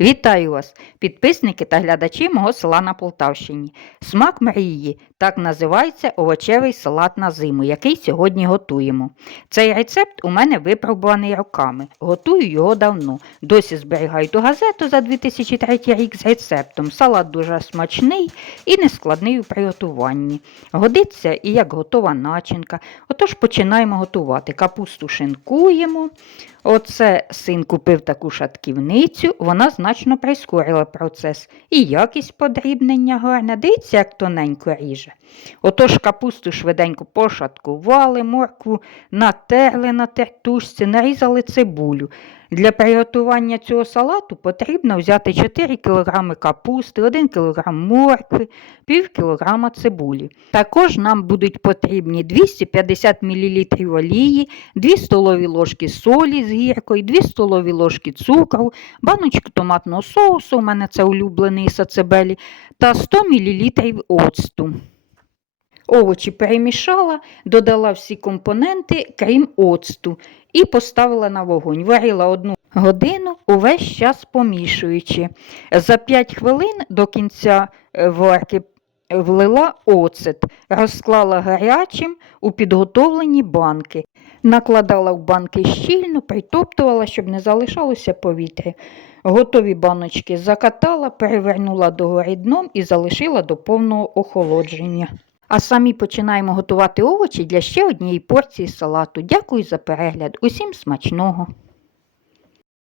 Вітаю вас, підписники та глядачі мого села на Полтавщині. Смак мрії так називається овочевий салат на зиму, який сьогодні готуємо. Цей рецепт у мене випробуваний роками. Готую його давно. Досі зберігаю ту газету за 2003 рік з рецептом. Салат дуже смачний і нескладний у приготуванні. Годиться і як готова начинка. Отож починаємо готувати. Капусту шинкуємо. Оце син купив таку шатківницю, вона значно прискорила процес. І якість подрібнення гарна. Дивіться, як тоненько ріже. Отож капусту швиденько пошаткували, моркву натерли на тертушці, нарізали цибулю. Для приготування цього салату потрібно взяти 4 кг капусти, 1 кг моркви, пів кг цибулі. Також нам будуть потрібні 250 мл олії, 2 столові ложки солі з гіркою, 2 столові ложки цукру, баночку томатного соусу, у мене це улюблений сацебелі, та 100 мл оцту. Овочі перемішала, додала всі компоненти, крім оцту, і поставила на вогонь. Варила одну годину, увесь час помішуючи. За 5 хвилин до кінця е, варки влила оцет, розклала гарячим у підготовлені банки. Накладала в банки щільно, притоптувала, щоб не залишалося повітря. Готові баночки закатала, перевернула догори дном і залишила до повного охолодження. А самі починаємо готувати овочі для ще однієї порції салату. Дякую за перегляд. Усім смачного!